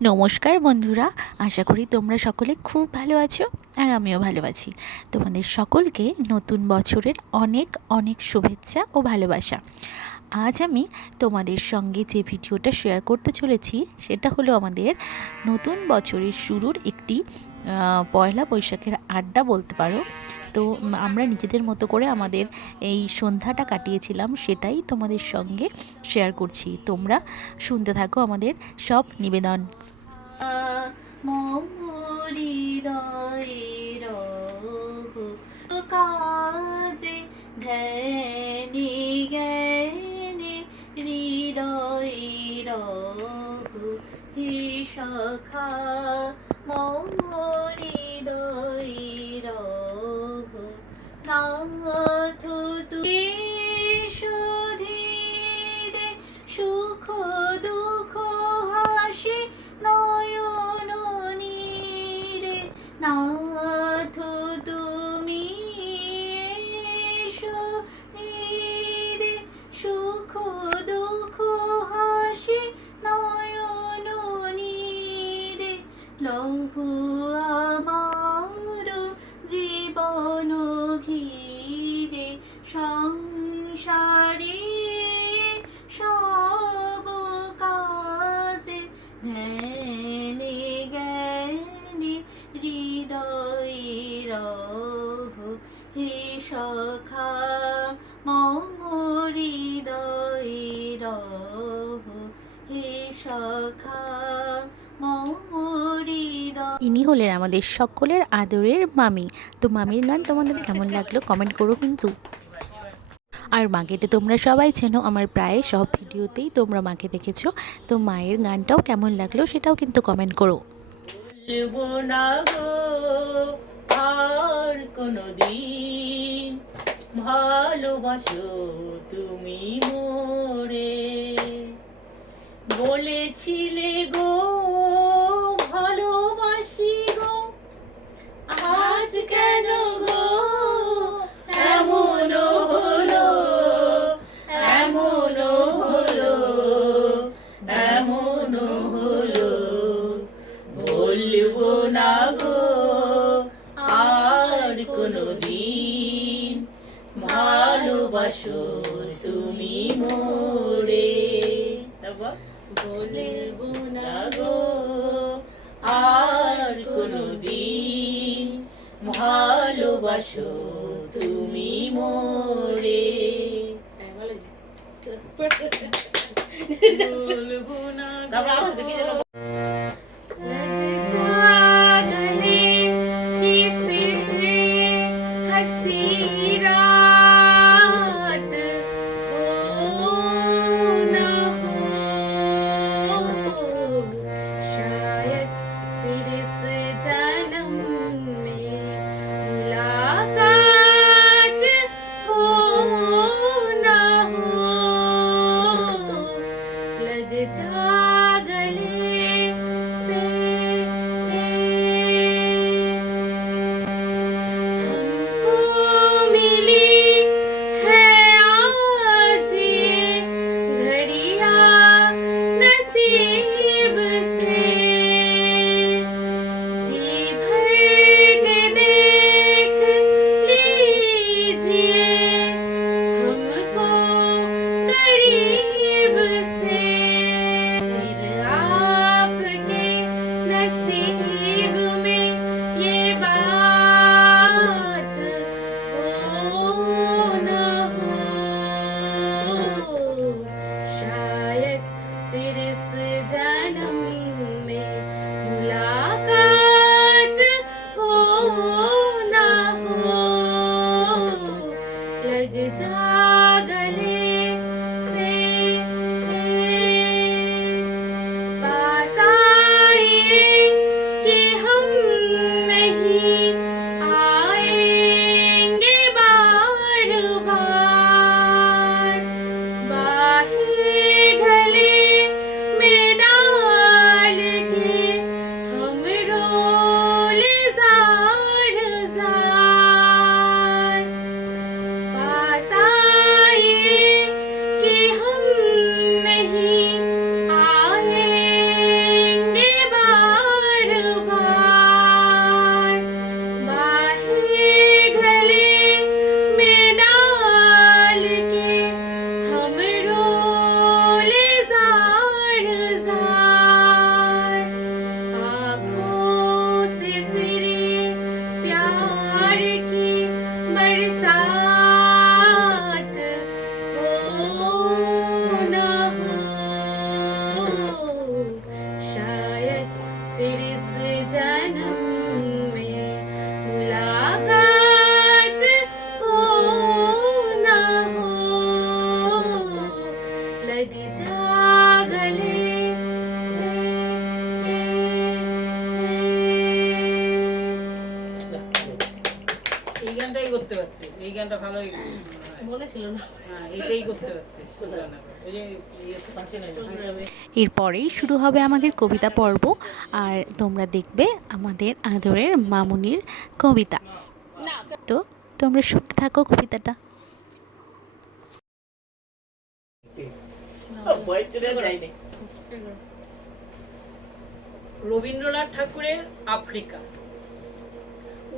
নমস্কার বন্ধুরা, আশা করি তোমরা সকলে খুব ভালো আছো আর আমিও ভালো আছি। তোমাদের সকলকে নতুন বছরের অনেক অনেক শুভেচ্ছা ও ভালোবাসা। আজ আমি তোমাদের সঙ্গে যে ভিডিওটা শেয়ার করতে চলেছি সেটা হলো আমাদের নতুন বছরের শুরুর একটি পয়লা বৈশাখের আড্ডা বলতে পারো। তো আমরা নিজেদের মতো করে আমাদের এই সন্ধ্যাটা কাটিয়েছিলাম, সেটাই তোমাদের সঙ্গে শেয়ার করছি। তোমরা শুনতে থাকো আমাদের সব নিবেদন। কাজে ধ্যানে জ্ঞানে হৃদয় রঘু হে সখা হৃদয় রঘু নাথ তুই সুধীরে সুখ দুঃখ হাসি নয়ন নীরে নাথ তুমি এসো ধীরে সুখ দুঃখ হাসি নয়ন নীরে লহু আমার জীবন ঘিরে সংসারে সব কাজে ধ্যানে জ্ঞানে হৃদয় রহ হে সখা মম হৃদয় রহ হে সখা মম হৃদয়। ইনি হলেন আমাদের সকলের আদরের মামি। তো মামির গান তোমাদের কেমন লাগলো কমেন্ট করো কিন্তু। আর মাকে তো তোমরা সবাই চেনো, আমার প্রায় সব ভিডিওতেই তোমরা মাকে দেখেছো। তো মায়ের গানটাও কেমন লাগলো সেটাও কিন্তু কমেন্ট করো। বলবো না গো আর কোনদিন ভালোবাসো তুমি মোরে, বলেছিলে গো ভালোবাসি গো, আজ কেন গো এমন হলো, এমন হলো, এমন হলো। বলবো না গো আর কোনদিন ভালোবাসো তুমি মোরে, বলবো না গো আর কোনদিন ভালোবাসো তুমি মোরে। বলবো না গানটাই করতে পারতে, এই গানটা ভালোই মনে ছিল না। হ্যাঁ এইটাই করতে পারতে। ওই যে এরপরেই শুরু হবে আমাদের কবিতা পর্ব, আর তোমরা দেখবে আমাদের আদরের মামুনির কবিতা। তো তোমরা শুনতে থাকো কবিতাটা। রবীন্দ্রনাথ ঠাকুরের আফ্রিকা।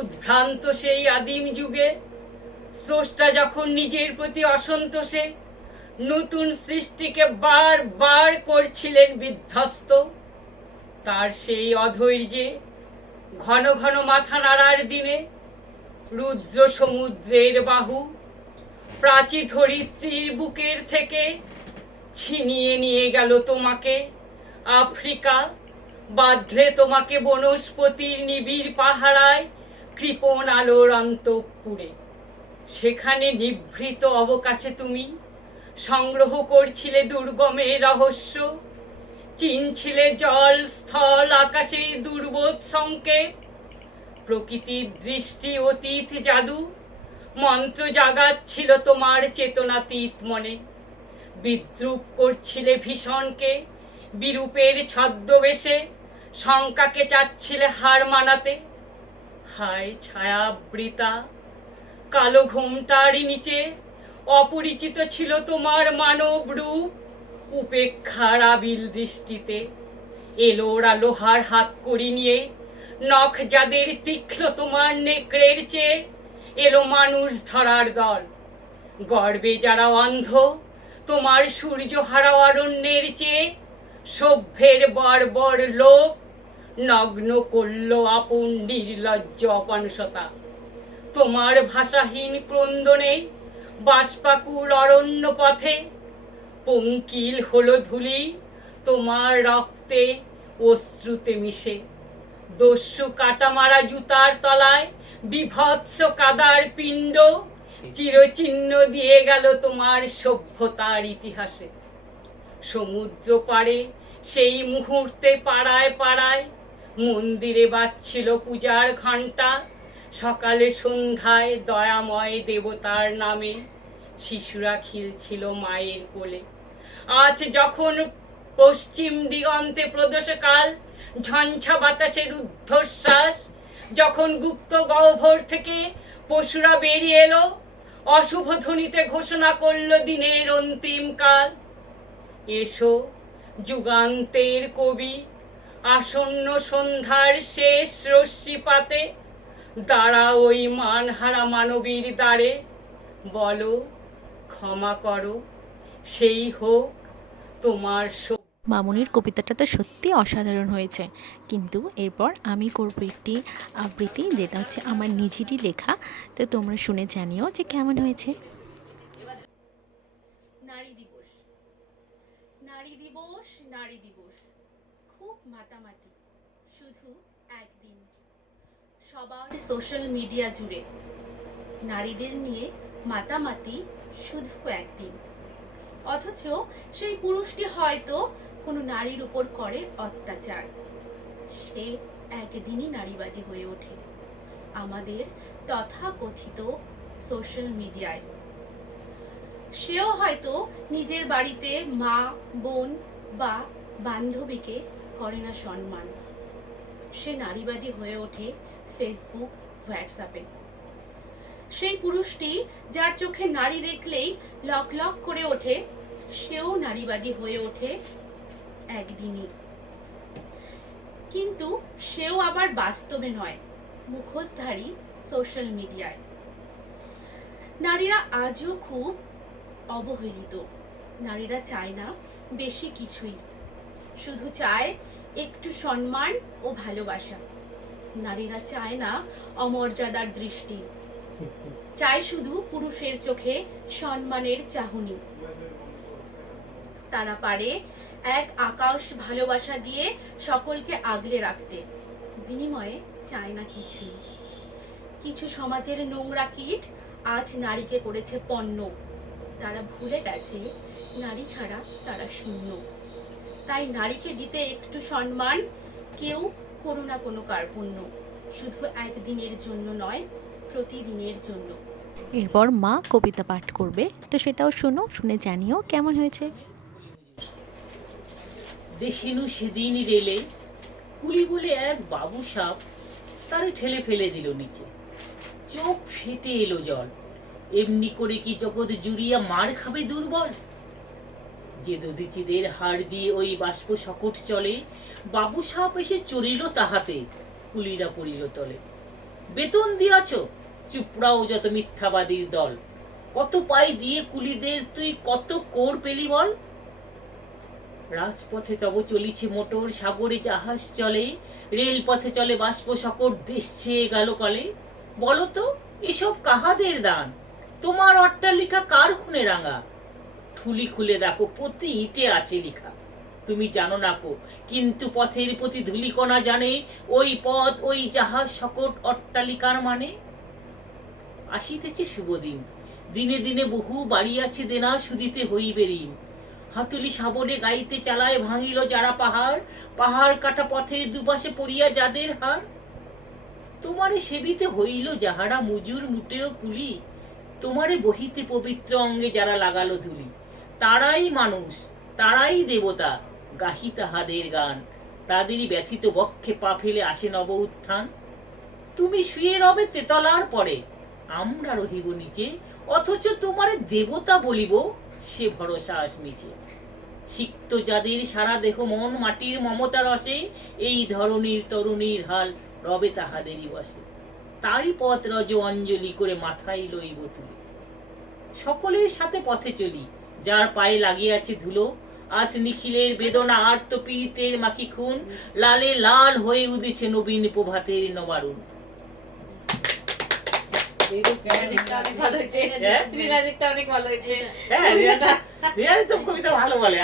উদ্ভ্রান্ত সেই আদিম যুগে স্রষ্টা যখন নিজের প্রতি অসন্তোষে নতুন সৃষ্টিকে বারবার করছিলেন বিধ্বস্ত, তার সেই অধৈর্যে ঘন ঘন মাথা নাড়ার দিনে রুদ্র সমুদ্রের বাহু প্রাচী ধরিত্রীর বুকের থেকে ছিনিয়ে নিয়ে গেল তোমাকে আফ্রিকা, বাঁধলে তোমাকে বনস্পতির নিবিড় পাহারায় কৃপণ আলোর অন্তঃপুরে। সেখানে নিভৃত অবকাশে তুমি সংগ্রহ করছিলে দুর্গমের রহস্য, চিনছিলে জল স্থল আকাশের দুর্বোধ সংকেত, প্রকৃতির দৃষ্টি অতীত জাদু মন্ত্র জাগাচ্ছিল তোমার চেতনাতীত মনে। বিদ্রুপ করছিলে ভীষণকে বিরূপের ছদ্মবেশে, শঙ্কাকে চাচ্ছিলে হার মানাতে। হায় ছায়াবৃতা কালো ঘোমটার নিচে অপরিচিত ছিল তোমার মানব রূপ, উপেক্ষার আবিল দৃষ্টিতে এলোরা লোহার হাত করি নিয়ে নখ যাদের তীক্ষ্ণ তোমার নেকড়ের চেয়ে এলো মানুষ ধরার দল। গর্বে যারা অন্ধ তোমার সূর্য হারা অরণ্যের চেয়ে সভ্যের বর্বর লোক নগ্ন করল আপন নির্লজ্জ অপানসতা। তোমার ভাষাহীন ক্রন্দনে বাষ্পাকুল অরণ্য পথে পঙ্কিল হলো ধুলি তোমার রক্তে অশ্রুতে মিশে। দস্যু কাটামারা জুতার তলায় বিভৎস কাদার পিণ্ড চিরচিহ্ন দিয়ে গেল তোমার সভ্যতার ইতিহাসে। সমুদ্র পাড়ে সেই মুহূর্তে পাড়ায় পাড়ায় মন্দিরে বাজছিল পূজার ঘণ্টা, সকালে সন্ধ্যায় দয়াময় দেবতার নামে শিশুরা খেলছিল মায়ের কোলে। আজ যখন পশ্চিম দিগন্তে প্রদোষকাল, ঝঞ্ঝা বাতাসের ঊর্ধ্বশ্বাস, যখন গুপ্ত গহ্বর থেকে পশুরা বেরিয়ে এলো, অশুভ ধ্বনিতে ঘোষণা করলো দিনের অন্তিম কাল। এসো যুগান্তের কবি, আসন্ন সন্ধ্যার শেষ রশ্মিপাতে দাঁড়া ওই মানহারা মানবীর দ্বারে, বলো ক্ষমা করো, সেই হোক তোমার মামুনির কবিতাটা তো সত্যি অসাধারণ হয়েছে, কিন্তু এরপর আমি করব একটি আবৃত্তি, যেটা হচ্ছে আমার নিজেরই লেখা। তো তোমরা শুনে জানিও যে কেমন হয়েছে। নারী দিবস, নারী দিবস, নারী দিবস, খুব মাতামাতি, শুধু একদিন। সবার সোশ্যাল মিডিয়া জুড়ে নারীদের নিয়ে মাতামাতি, শুধু একদিন। অথচ সেই পুরুষটি হয়তো কোনো নারীর উপর করে অত্যাচার, সে একদিনই নারীবাদী হয়ে ওঠে আমাদের তথাকথিত সোশ্যাল মিডিয়ায়। সেও হয়তো নিজের বাড়িতে মা, বোন বা বান্ধবীকে করে না সম্মান, সে নারীবাদী হয়ে ওঠে ফেসবুক, হোয়াটসঅ্যাপে। সেই পুরুষটি যার চোখে নারী দেখলেই লক লক করে ওঠে, সেও নারীবাদী হয়ে ওঠে একদিনই। কিন্তু সেও আবার বাস্তবে নয়, মুখোশধারী সোশ্যাল মিডিয়ায়। নারীরা আজও খুব অবহেলিত। নারীরা চায় না বেশি কিছুই, শুধু চায় একটু সম্মান ও ভালোবাসা। নারীরা চায় না অমর্যাদার দৃষ্টি, চায় শুধু পুরুষের চোখে সম্মানের চাহনি। তারা পারে এক আকাশ ভালোবাসা দিয়ে সকলকে আগলে রাখতে, বিনিময়ে চায় না কিছুই। কিছু সমাজের নোংরা কীট আজ নারীকে করেছে পণ্য। তারা ভুলে গেছে নারী ছাড়া তারা শূন্য। তাই নারীকে দিতে একটু সম্মান, কেউ কোনো না কোনো কার্পণ্য, শুধু একদিনের জন্য নয়, প্রতিদিনের জন্য। এরপর মা কবিতা পাঠ করবে, তো সেটাও শোনো, শুনে জানিও কেমন হয়েছে। দেখিনু সেদিন রেলে কুলি বলে এক বাবু সাপ তারে ঠেলে ফেলে দিল নিচে, চোখ ফেটে এলো জল। এমনি করে কি জগৎ জুড়িয়া মার খাবে দুর্বল? যে দধিচিদের হাড় দিয়ে ওই বাষ্প সকট চলে, বাবু সাপ এসে চড়িল তাহাতে, কুলিরা পড়িল তলে। বেতন দিয়াছ, চুপড়াও যত মিথ্যাবাদীর দল, কত পাই দিয়ে কুলিদের তুই কত কোর পেলি বল? রাজপথে তব চলিছে মোটর, সাগরে জাহাজ চলে, রেলপথে চলে বাষ্প সকট, দেশ ছেয়ে গেল কলে। বলো তো এসব কাহাদের দান? তোমার অট্টালিকা কার খুনে রাঙা? ঠুলি খুলে দেখো প্রতি ইটে আছে লেখা। তুমি জানো না কো, কিন্তু পথের প্রতি ধূলিকণা জানে, ওই পথ ওই জাহাজ সকট অট্টালিকার মানে। আসিতেছে শুভদিন, দিনে দিনে বহু বাড়ি আছে দেনা, শুধিতে হইবে ঋণ। হাতুলি শাবলে গাইতে চালায়, ভাঙিল যারা পাহাড়, পাহাড় কাটা পথের দুপাশে পড়িয়া যাদের হার। তোমারে সেবিতে হইল যাহারা মুজুর মুটেও কুলি, তোমারে বহিতে পবিত্র অঙ্গে যারা লাগালো ধুলি, তারাই মানুষ, তারাই দেবতা, গাহি তাহাদের গান, তাদেরই ব্যথিত বক্ষে পা ফেলে আসে নব উত্থান। তুমি শুয়ে রবে তেতলার পরে, আমরা রহিব নিচে, অথচ তোমারে দেবতা বলিব, সে ভরসা আস নিচে। সিক্ত যাদের সারা দেহ মন মাটির মমতা রসে, এই ধরনীর তরুণীর হাল রবে তাহাদেরই বসে। তারই পথ রজ অঞ্জলি করে মাথায় লইব তুলে। সকলের সাথে পথে চলি, যার পায়ে লাগিয়াছে ধুলো, আজ নিখিলের বেদনা আর্ত পীড়িতের মাখি খুন, লালে লাল হয়ে উদিছে নবীন প্রভাতের নবারুণ। কবিতা ভালো বলে,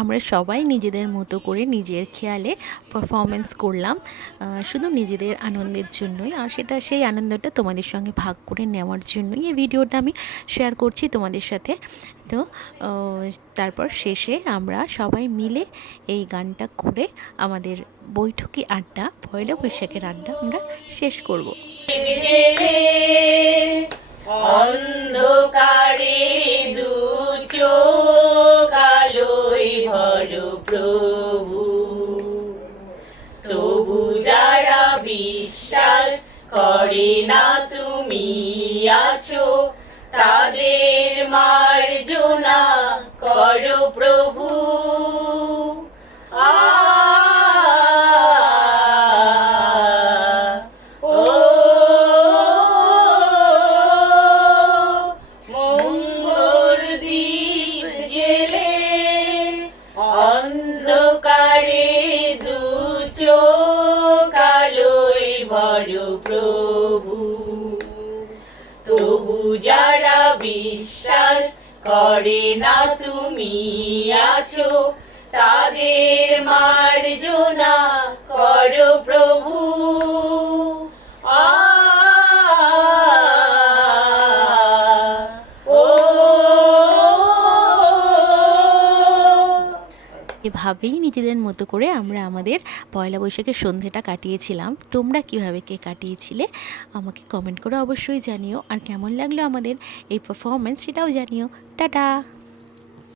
আমরা সবাই নিজেদের মতো করে নিজের খেয়ালে পারফরমেন্স করলাম, শুধু নিজেদের আনন্দের জন্যই, আর সেটা সেই আনন্দটা তোমাদের সঙ্গে ভাগ করে নেওয়ার জন্যই এই ভিডিওটা আমি শেয়ার করছি তোমাদের সাথে। তো তারপর শেষে আমরা সবাই মিলে এই গানটা করে আমাদের বৈঠকি আড্ডা, পয়লা বৈশাখের আড্ডা আমরা শেষ করব। অন্ধকারে দু চোখ আলোয় ভর প্রভু, তবু যারা বিশ্বাস করে না তুমি আছো, তাদের মার্জনা করো প্রভু। অন্ধকারে দু চোখ আলোয় ভর প্রভু, তবু যারা বিশ্বাস করে না তুমি আছো, তাদের মার্জনা করো প্রভু। এভাবেই নিজেদের মতো করে আমরা আমাদের পয়লা বৈশাখের সন্ধেটা কাটিয়েছিলাম। তোমরা কিভাবে কে কাটিয়েছিলে আমাকে কমেন্ট করে অবশ্যই জানিও, আর কেমন লাগলো আমাদের এই পারফরমেন্স সেটাও জানিও। টাটা।